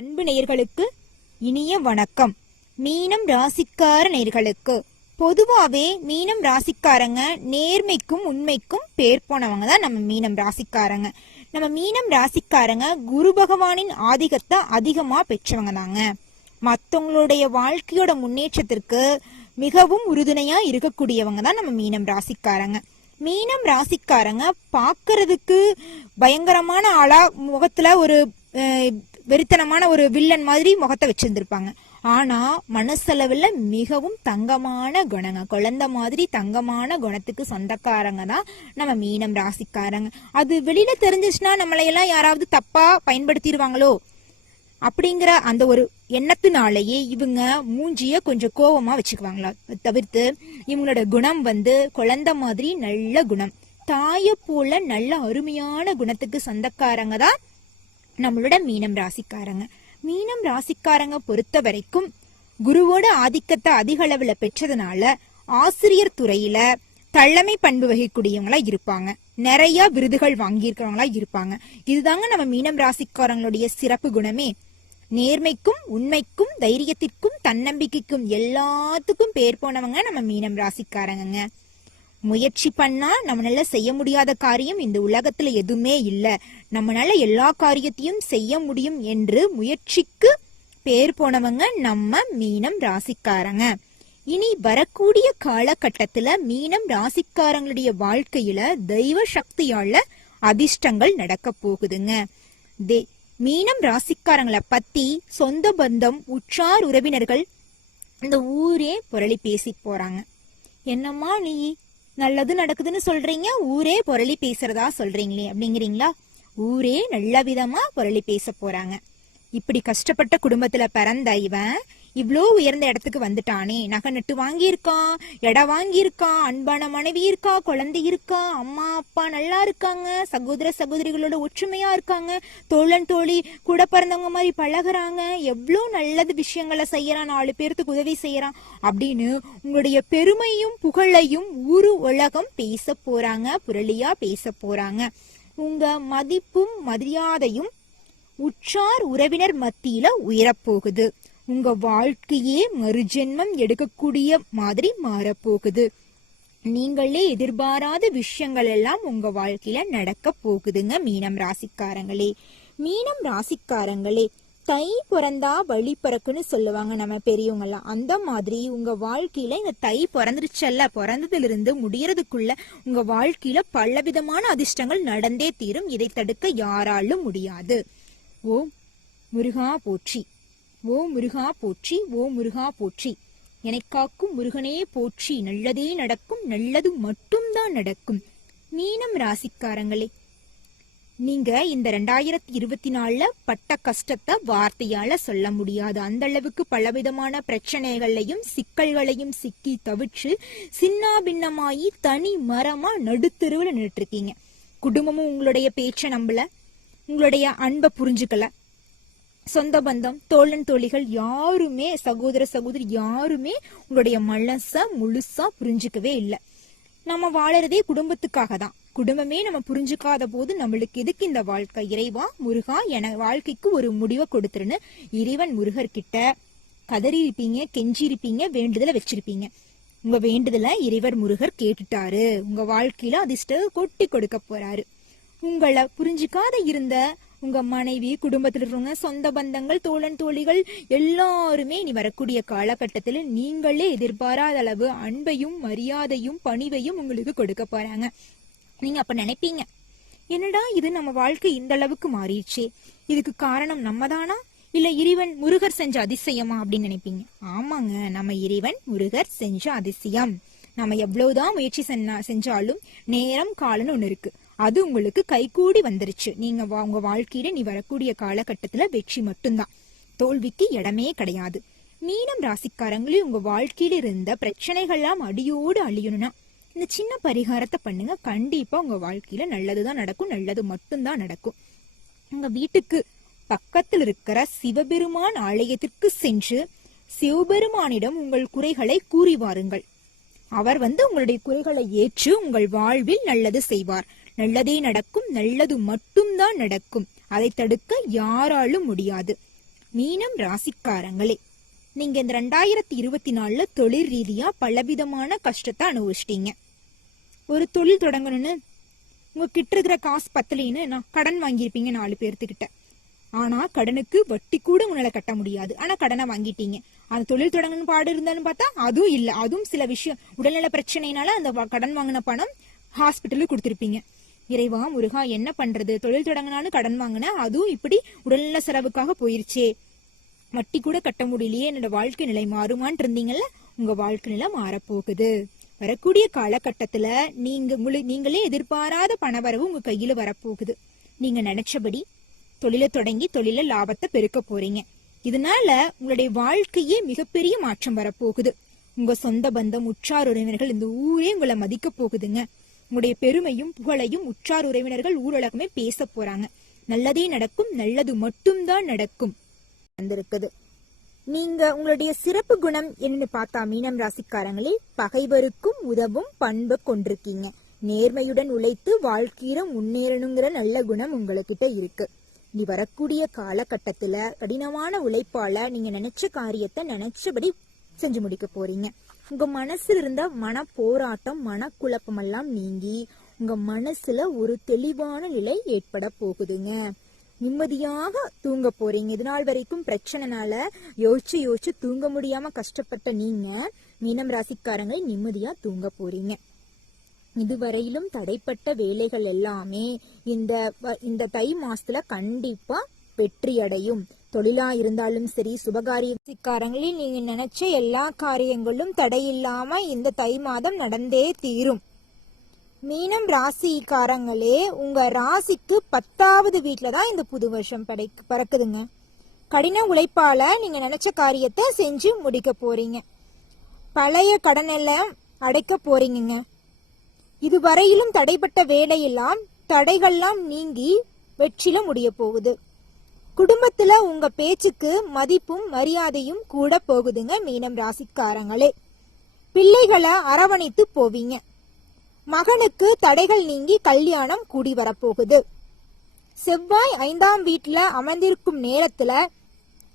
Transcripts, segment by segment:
அன்பு நேயர்களுக்கு இனிய வணக்கம். மீனம் ராசிக்கார நேர்களுக்கு பொதுவாவே மீனம் ராசிக்காரங்க நேர்மைக்கும் உண்மைக்கும் பேர் போனவங்க தான் நம்ம மீனம் ராசிக்காரங்க. நம்ம மீனம் ராசிக்காரங்க குரு பகவானின் ஆதிக்கத்தை அதிகமா பெற்றவங்க தாங்க. மற்றவங்களுடைய வாழ்க்கையோட முன்னேற்றத்திற்கு மிகவும் உறுதுணையா இருக்கக்கூடியவங்க தான் நம்ம மீனம் ராசிக்காரங்க. மீனம் ராசிக்காரங்க பார்க்கறதுக்கு பயங்கரமான ஆளா முகத்துல ஒரு வெறித்தனமான ஒரு வில்லன் மாதிரி முகத்தை வச்சிருந்திருப்பாங்க. ஆனா மனசளவுல மிகவும் தங்கமான குணங்க குழந்தை மாதிரி தங்கமான குணத்துக்கு சொந்தக்காரங்க தான் நம்ம மீனம் ராசிக்காரங்க. அது வெளியில தெரிஞ்சிச்சுன்னா நம்மளையெல்லாம் யாராவது தப்பா பயன்படுத்திடுவாங்களோ? அப்படிங்கிற அந்த ஒரு எண்ணத்தினாலேயே இவங்க மூஞ்சிய கொஞ்சம் கோபமா வச்சுக்குவாங்களா? தவிர்த்து இவங்களோட குணம் வந்து குழந்தை மாதிரி நல்ல குணம். தாய போல நல்ல அருமையான குணத்துக்கு சொந்தக்காரங்க தான் நம்மளோட மீனம் ராசிக்காரங்க. மீனம் ராசிக்காரங்க பொறுத்த வரைக்கும் குருவோட ஆதிக்கத்தை அதிக அளவுல பெற்றதுனால ஆசிரியர் துறையில தலைமை பண்பு வகிக்கூடியவங்களா இருப்பாங்க. நிறைய விருதுகள் வாங்கியிருக்கிறவங்களா இருப்பாங்க. இதுதாங்க நம்ம மீனம் ராசிக்காரங்களுடைய சிறப்பு குணமே. நேர்மைக்கும் உண்மைக்கும் தைரியத்திற்கும் தன்னம்பிக்கைக்கும் எல்லாத்துக்கும் பேர் போனவங்க நம்ம மீனம் ராசிக்காரங்க முயற்சி பண்ணா நம்மளால செய்ய முடியாத காரியம் இந்த உலகத்துல எதுவுமே இல்ல. நம்மளால எல்லா காரியத்தையும் செய்ய முடியும் என்று முயற்சிக்கு பேர் போனவங்க நம்ம மீனம் ராசிக்காரங்க. இனி வரக்கூடிய காலகட்டத்துல மீனம் ராசிக்காரங்களுடைய வாழ்க்கையில தெய்வ சக்தியால அதிர்ஷ்டங்கள் நடக்க போகுதுங்க. தே- மீனம் ராசிக்காரங்களை பத்தி சொந்த பந்தம் உற்றார் உறவினர்கள் இந்த ஊரே புரளி பேசி போறாங்க. என்னம்மா நீ நல்லது நடக்குதுன்னு சொல்றீங்க ஊரே புரளி பேசுறதா சொல்றீங்களே அப்படிங்கிறீங்களா? ஊரே நல்ல விதமா புரளி பேச போறாங்க. இப்படி கஷ்டப்பட்ட குடும்பத்துல பிறந்த இவன் இவ்வளோ உயர்ந்த இடத்துக்கு வந்துட்டானே. நகை நட்டு வாங்கியிருக்கான் இடம் வாங்கியிருக்கான் அன்பான மனைவி இருக்கா? குழந்தை இருக்கா? அம்மா அப்பா நல்லா இருக்காங்க? சகோதர சகோதரிகளோட ஒற்றுமையா இருக்காங்க? தோழன் தோழி கூட பிறந்தவங்க மாதிரி பழகுறாங்க? எவ்வளோ நல்லது விஷயங்களை செய்யறான். நாலு பேர்த்துக்கு உதவி செய்யறான். அப்படின்னு உங்களுடைய பெருமையும் புகழையும் ஊரு உலகம் பேச போறாங்க. புரளியா பேச போறாங்க. உங்க மதிப்பும் மரியாதையும் உற்றார் உறவினர் மத்தியில உயரப்போகுது உங்க வாழ்க்கையே மறுஜென்மம் எடுக்கக்கூடிய மாதிரி மாறப்போகுது. நீங்களே எதிர்பாராத விஷயங்கள் எல்லாம் உங்க வாழ்க்கையில நடக்க போகுதுங்க மீனம் ராசிக்காரங்களே. மீனம் ராசிக்காரங்களே தை பிறந்தா வழி பிறக்குன்னு சொல்லுவாங்க நம்ம பெரியவங்க எல்லாம் அந்த மாதிரி உங்க வாழ்க்கையில இந்த தை பிறந்துருச்சல்ல பிறந்ததுல இருந்து முடியறதுக்குள்ள உங்க வாழ்க்கையில பலவிதமான அதிர்ஷ்டங்கள் நடந்தே தீரும். இதை தடுக்க யாராலும் முடியாது. ஓம் முருகா போற்றி. ஓ முருகா போற்றி ஓ முருகா போற்றி. எனக் காக்கும் முருகனே போற்றி நல்லதே நடக்கும் நல்லது மட்டும்தான் நடக்கும். மீனம் ராசிக்காரங்களே நீங்க இந்த ரெண்டாயிரத்தி இருபத்தி நாலுல பட்ட கஷ்டத்தை வார்த்தையால சொல்ல முடியாது. அந்த அளவுக்கு பலவிதமான பிரச்சனைகளையும் சிக்கல்களையும் சிக்கி தவிச்சு சின்ன பின்னமாயி தனி மரமா நடுத்தருவில் நின்றுட்டு இருக்கீங்க. குடும்பமும் உங்களுடைய பேச்ச நம்பல. உங்களுடைய அன்பை புரிஞ்சுக்கல. சொந்த பந்தம் தோழன் தோழிகள் யாருமே சகோதர சகோதரி யாருமே உங்களுடைய மனச முழுசா புரிஞ்சுக்கவே இல்லை. நம்ம வாழறதே குடும்பத்துக்காக தான். குடும்பமே நம்ம புரிஞ்சுக்காத போது நம்மளுக்கு எதுக்கு இந்த வாழ்க்கை? இறைவா முருகா என வாழ்க்கைக்கு ஒரு முடிவை கொடுத்துருன்னு இறைவன் முருகர்கிட்ட கதறி இருப்பீங்க கெஞ்சி இருப்பீங்க வேண்டுதலை வச்சிருப்பீங்க. உங்க வேண்டுதலை இறைவர் முருகர் கேட்டுட்டாரு. உங்க வாழ்க்கையில அதிர்ஷ்ட கொட்டி கொடுக்க போறாரு. உங்களை புரிஞ்சுக்காத இருந்த உங்க மனைவி குடும்பத்தில் இருக்கிறவங்க சொந்த பந்தங்கள் தோழன் தோழிகள் எல்லாருமே இனி வரக்கூடிய காலகட்டத்தில் நீங்களே எதிர்பாராத அளவு அன்பையும் மரியாதையும் பணிவையும் உங்களுக்கு கொடுக்க போறாங்க. நீங்க அப்ப நினைப்பீங்க என்னடா இது நம்ம வாழ்க்கை இந்த அளவுக்கு மாறிடுச்சே? இதுக்கு காரணம் நம்ம தானா இல்ல இறைவன் முருகர் செஞ்ச அதிசயமா அப்படின்னு நினைப்பீங்க? ஆமாங்க நம்ம இறைவன் முருகர் செஞ்ச அதிசயம். நம்ம எவ்வளவுதான் முயற்சி செஞ்சாலும் நேரம் காலம்னு ஒண்ணு இருக்கு. அது உங்களுக்கு கைகூடி வந்துருச்சு. நீங்க வா- உங்க வாழ்க்கையில நீ வரக்கூடிய காலகட்டத்துல வெற்றி மட்டும்தான். தோல்விக்கு இடமே கிடையாது. மீனம் ராசிக்காரங்களே உங்க வாழ்க்கையில இருந்த பிரச்சனைகள்லாம் அடியோடு அழியணும்னா இந்த சின்ன பரிகாரத்தை பண்ணுங்க. கண்டிப்பா உங்க வாழ்க்கையில நல்லதுதான் நடக்கும். நல்லது மட்டும்தான் நடக்கும். உங்க வீட்டுக்கு பக்கத்தில் இருக்கிற சிவபெருமான் ஆலயத்திற்கு சென்று சிவபெருமானிடம் உங்கள் குறைகளை கூறி வாருங்கள் அவர் வந்து உங்களுடைய குறைகளை ஏற்று உங்கள் வாழ்வில் நல்லது செய்வார். நல்லதே நடக்கும் நல்லது மட்டும்தான் நடக்கும். அதை தடுக்க யாராலும் முடியாது. மீனம் ராசிக்காரங்களே நீங்க இந்த ரெண்டாயிரத்தி இருபத்தி நாலுல தொழில் ரீதியா பலவிதமான கஷ்டத்தை அனுபவிச்சிட்டீங்க. ஒரு தொழில் தொடங்கணும்னு உங்க கிட்ட இருக்கிற காசு பத்தலைன்னு நான் கடன் வாங்கியிருப்பீங்க நாலு பேர்த்துக்கிட்ட. ஆனா கடனுக்கு வட்டி கூட உங்களால கட்ட முடியாது. ஆனா கடனை வாங்கிட்டீங்க. அந்த தொழில் தொடங்கணும் பாடு இருந்தாலும் பார்த்தா அதுவும் இல்ல. அதுவும் சில விஷயம் உடல்நல பிரச்சனைனால அந்த கடன் வாங்கின பணம் ஹாஸ்பிட்டலுக்கு கொடுத்திருப்பீங்க. இறைவா முருகா என்ன பண்றது? தொழில் தொடங்கினாலும் கடன் வாங்கின அதுவும் இப்படி உடல்நல செலவுக்காக போயிருச்சே. வட்டி கூட கட்ட முடியலையே என்னோட வாழ்க்கை நிலை மாறுமான்னு இருந்தீங்கல்ல உங்க வாழ்க்கை நிலை மாறப்போகுது. வரக்கூடிய காலகட்டத்துல நீங்க நீங்களே எதிர்பாராத பணவரவு உங்க கையில வரப்போகுது. நீங்க நினைச்சபடி தொழிலை தொடங்கி தொழில லாபத்தை பெருக்க போறீங்க. இதனால உங்களுடைய வாழ்க்கையே மிகப்பெரிய மாற்றம் வரப்போகுது. உங்க சொந்த பந்தம் உற்றார் உறவினர்கள் இந்த ஊரே உங்களை மதிக்க போகுதுங்க. உங்களுடைய பெருமையும் புகழையும் உற்றார் உறவினர்கள் ஊரலகமே பேச போறாங்க. நல்லதே நடக்கும் நல்லது மட்டும்தான் நடக்கும். வந்திருக்குது. நீங்க உங்களுடைய சிறப்பு குணம் என்னன்னு பார்த்தா மீனம் ராசிக்காரங்களில் பகைவருக்கும் உதவும் பண்பு கொண்டிருக்கீங்க. நேர்மையுடன் உழைத்து வாழ்க்கையில முன்னேறணுங்கிற நல்ல குணம் உங்ககிட்ட இருக்கு. நீ வரக்கூடிய காலகட்டத்துல கடினமான உழைப்பால நீங்க நினைச்ச காரியத்தை நினைச்சபடி செஞ்சு முடிக்க போறீங்க. உங்க மனசுல இருந்த மன போராட்டம் மனக்குழப்பம் எல்லாம் நீங்கி உங்க மனசுல ஒரு தெளிவான நிலை ஏற்பட போகுதுங்க. நிம்மதியாக தூங்க போறீங்க. இது நாள் வரைக்கும் பிரச்சனைனால யோசிச்சு யோசிச்சு தூங்க முடியாம கஷ்டப்பட்ட நீங்க மீனம் ராசிக்காரங்க நிம்மதியா தூங்க போறீங்க. இதுவரையிலும் தடைப்பட்ட வேலைகள் எல்லாமே இந்த வ- இந்த தை மாசத்துல கண்டிப்பா வெற்றி அடையும் தொழிலா இருந்தாலும் சரி சுபகாரியக்காரங்களில் நீங்க நினைச்ச எல்லா காரியங்களும் தடையில்லாம இந்த தை மாதம் நடந்தே தீரும். மீனம் ராசிக்காரங்களே உங்க ராசிக்கு பத்தாவது வீட்டில தான் இந்த புது வருஷம் படை பறக்குதுங்க. கடின உழைப்பால நீங்க நினைச்ச காரியத்தை செஞ்சு முடிக்க போறீங்க. பழைய கடனெல்லாம் அடைக்க போறீங்கங்க. இதுவரையிலும் தடைப்பட்ட வேலையெல்லாம் தடைகள்லாம் நீங்கி வெற்றில முடிய போகுது. குடும்பத்துல உங்க பேச்சுக்கு மதிப்பும் மரியாதையும் கூட போகுதுங்க மீனம் ராசிக்காரங்களே. பிள்ளைகளை அரவணைத்து போவீங்க. மகனுக்கு தடைகள் நீங்கி கல்யாணம் கூடி வரப்போகுது. செவ்வாய் ஐந்தாம் வீட்டுல அமர்ந்திருக்கும் நேரத்துல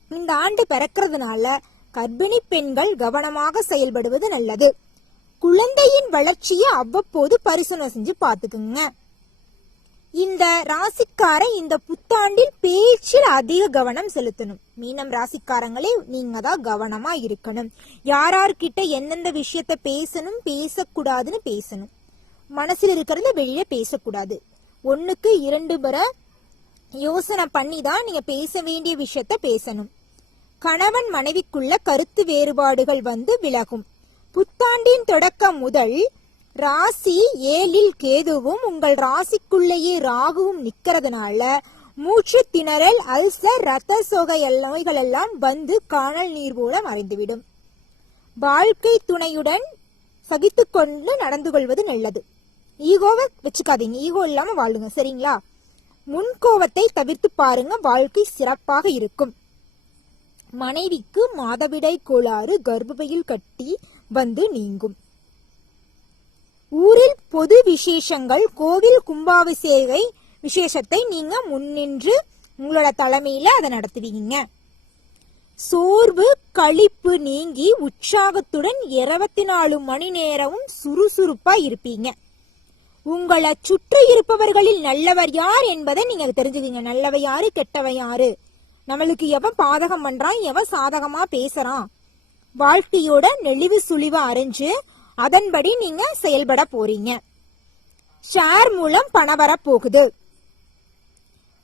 இந்த ஆண்டு பிறக்கிறதுனால கர்ப்பிணி பெண்கள் கவனமாக செயல்படுவது நல்லது. குழந்தையின் வளர்ச்சியை அவ்வப்போது பரிசீலனை செஞ்சு பாத்துக்குங்க இந்த ராசிக்காரன் இந்த புத்தாண்டில் பேச்சில் அதிக கவனம் செலுத்தணும். மீனம் ராசிக்காரங்களே நீங்க தான் கவனமா இருக்கணும். யாரார்கிட்ட எந்தெந்த விஷயத்த பேசணும் பேசக்கூடாதுன்னு பேசணும். மனசில் இருக்கிறத வெளியே பேசக்கூடாது. ஒன்றுக்கு இரண்டு முறை யோசனை பண்ணி தான் நீங்க பேச வேண்டிய விஷயத்த பேசணும். கணவன் மனைவிக்குள்ள கருத்து வேறுபாடுகள் வந்து விலகும். புத்தாண்டின் தொடக்கம் முதல் ராசி ஏழில் கேதுவும் உங்கள் ராசிக்குள்ளேயே ராகுவும் நிக்கிறதுனால மூச்சு திணறல் அல்சர் ரத்த சோகை நோய்கள் எல்லாம் வந்து காணல் நீர் போல மறைந்துவிடும் வாழ்க்கை துணையுடன் சகித்துக்கொண்டு நடந்து கொள்வது நல்லது. ஈகோவை வச்சுக்காதீங்க. ஈகோ இல்லாம வாழுங்க. சரிங்களா? முன்கோவத்தை தவிர்த்து பாருங்க. வாழ்க்கை சிறப்பாக இருக்கும். மனைவிக்கு மாதவிடை கோளாறு கர்ப்பையில் கட்டி வந்து நீங்கும். ஊரில் பொது விசேஷங்கள் கோவில் கும்பாபிஷேகை விசேஷத்தை நீங்க முன்னின்று உங்களோட தலைமையில அதை நடத்துவீங்க. சோர்வு களிப்பு நீங்கி உற்சாகத்துடன் இருபத்தி நாலு மணி நேரமும் சுறுசுறுப்பா இருப்பீங்க. உங்களை சுற்றி இருப்பவர்களில் நல்லவர் யார் என்பதை நீங்க தெரிஞ்சுக்கீங்க. நல்லவ யாரு கெட்டவ யாரு? நம்மளுக்கு எவன் பாதகம் பண்றான் எவன் சாதகமா பேசுறான்? வாழ்க்கையோட நெளிவு சுழிவு அறிஞ்சு அதன்படி நீங்க செயல்பட போறீங்க. ஷேர் மூலம் பணம் வரப் போகுது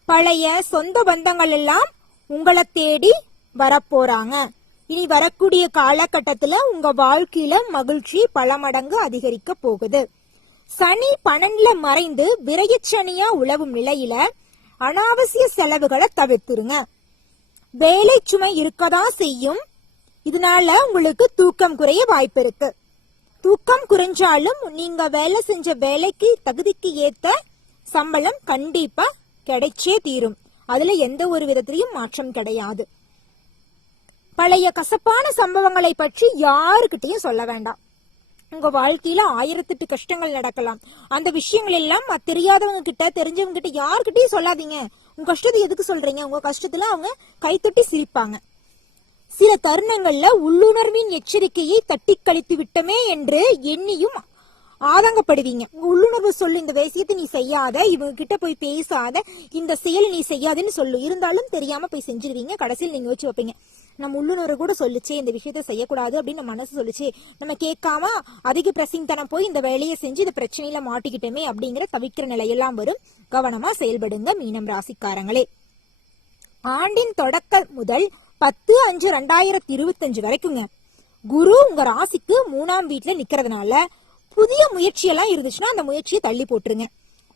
பழைய சொந்த பந்தங்கள் எல்லாம் உங்களை தேடி வரப்போறாங்க. இனி வரக்கூடிய காலகட்டத்துல உங்க வாழ்க்கையில மகிழ்ச்சி பல மடங்கு அதிகரிக்க போகுது. சனி பன்னெண்டுல மறைந்து விரயச்சனியா உழவும் நிலையில அனாவசிய செலவுகளை தவிர்த்துருங்க. வேலை சுமை இருக்கதான் செய்யும். இதனால உங்களுக்கு தூக்கம் குறைய வாய்ப்பு இருக்கு. தூக்கம் குறைஞ்சாலும் நீங்க வேலை செஞ்ச வேலைக்கு தகுதிக்கு ஏத்த சம்பளம் கண்டிப்பா கிடைச்சே தீரும். அதுல எந்த ஒரு விதத்திலையும் மாற்றம் கிடையாது. பழைய கசப்பான சம்பவங்களை பற்றி யாருக்கிட்டையும் சொல்ல வேண்டாம். உங்க வாழ்க்கையில ஆயிரத்தெட்டு கஷ்டங்கள் நடக்கலாம். அந்த விஷயங்கள் எல்லாம் தெரியாதவங்க கிட்ட தெரிஞ்சவங்க கிட்ட யாருக்கிட்டையும் சொல்லாதீங்க. உங்க கஷ்டத்தை எதுக்கு சொல்றீங்க? உங்க கஷ்டத்துல அவங்க கைத்தொட்டி சிரிப்பாங்க. சில தருணங்கள்ல உள்ளுணர்வின் எச்சரிக்கையை தட்டி கழித்து விட்டமே என்று எண்ணியும் ஆதங்கப்படுவீங்க. உள்ளுணர்வு சொல்லு இந்த விஷயத்தை நீ செய்யாத இவங்க கிட்ட போய் பேசாத இந்த செயல் நீ செய்யாதுன்னு சொல்லு. இருந்தாலும் தெரியாம போய் செஞ்சிருவீங்க. கடைசியில் நீங்க யோசிச்சு வைப்பீங்க நம்ம உள்ளுணர்வு கூட சொல்லுச்சே இந்த விஷயத்த செய்யக்கூடாது அப்படின்னு மனசு சொல்லுச்சு. நம்ம கேட்காம அதிக பிரசிங்கனம் போய் இந்த வேலையை செஞ்சு இந்த பிரச்சனையில மாட்டிக்கிட்டோமே அப்படிங்கிற தவிக்கிற நிலையெல்லாம் வரும். கவனமா செயல்படுங்க மீனம் ராசிக்காரங்களே. ஆண்டின் தொடக்க முதல் பத்து அஞ்சு ரெண்டாயிரத்தி இருபத்தஞ்சு வரைக்குங்க. குரு உங்க ராசிக்கு மூணாம் வீட்டுல நிக்கிறதுனால புதிய முயற்சியெல்லாம் இருந்துச்சுன்னா அந்த முயற்சியை தள்ளி போட்டுருங்க.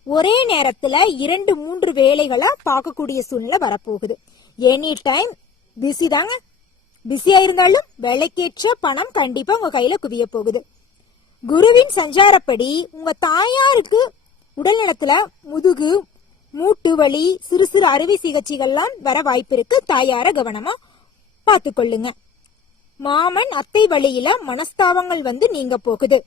ஒரே நேரத்துல இரண்டு மூன்று வேலைகளை பார்க்கக்கூடிய சூழ்நிலை வரப்போகுது. எனி டைம் பிஸி தாங்க. பிஸியா இருந்தாலும் வேலைக்கேற்ற பணம் கண்டிப்பா உங்க கையில குவிய போகுது. குருவின் சஞ்சாரப்படி உங்க தாயாருக்கு உடல் நலத்துல முதுகு மூட்டு வலி சிறு சிறு அறுவை சிகிச்சைகள்லாம் வர வாய்ப்பு இருக்கு. தாயார கவனமா பார்த்துக்கொள்ளுங்க. மாமன் அத்தை வழியில மனஸ்தாபங்கள் வந்து நீங்க போகுது.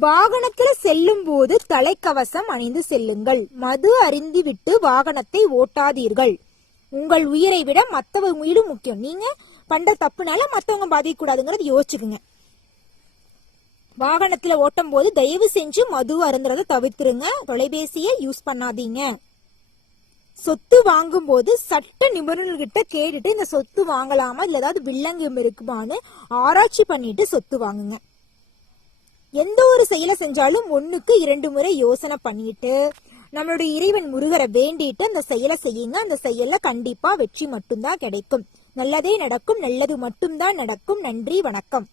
வாகனத்துல செல்லும் போது தலைக்கவசம் அணிந்து செல்லுங்கள். மது அருந்தி விட்டு வாகனத்தை ஓட்டாதீர்கள். உங்கள் உயிரை விட மத்தவங்க உயிரும் முக்கியம். நீங்க பண்ற தப்புனால மத்தவங்க பாதிக்கூடாதுங்கிறது யோசிச்சுக்குங்க. வாகனத்துல ஓட்டும் போது தயவு செஞ்சு மது அருந்துறத தவிர்த்துருங்க. தொலைபேசியை யூஸ் பண்ணாதீங்க. சொத்து வாங்கும்போது சட்ட நிபுணர்கிட்ட கேட்டுட்டு இந்த சொத்து வாங்கலாமா? இல்ல ஏதாவது வில்லங்கம் இருக்குமான்னு ஆராய்ச்சி பண்ணிட்டு சொத்து வாங்குங்க. எந்த ஒரு செயலை செஞ்சாலும் ஒண்ணுக்கு இரண்டு முறை யோசனை பண்ணிட்டு நம்மளுடைய இறைவன் முருகரை வேண்டிட்டு அந்த செயலை செய்யுங்க. அந்த செயல்ல கண்டிப்பா வெற்றி மட்டும்தான் கிடைக்கும். நல்லதே நடக்கும் நல்லது மட்டும்தான் நடக்கும். நன்றி வணக்கம்.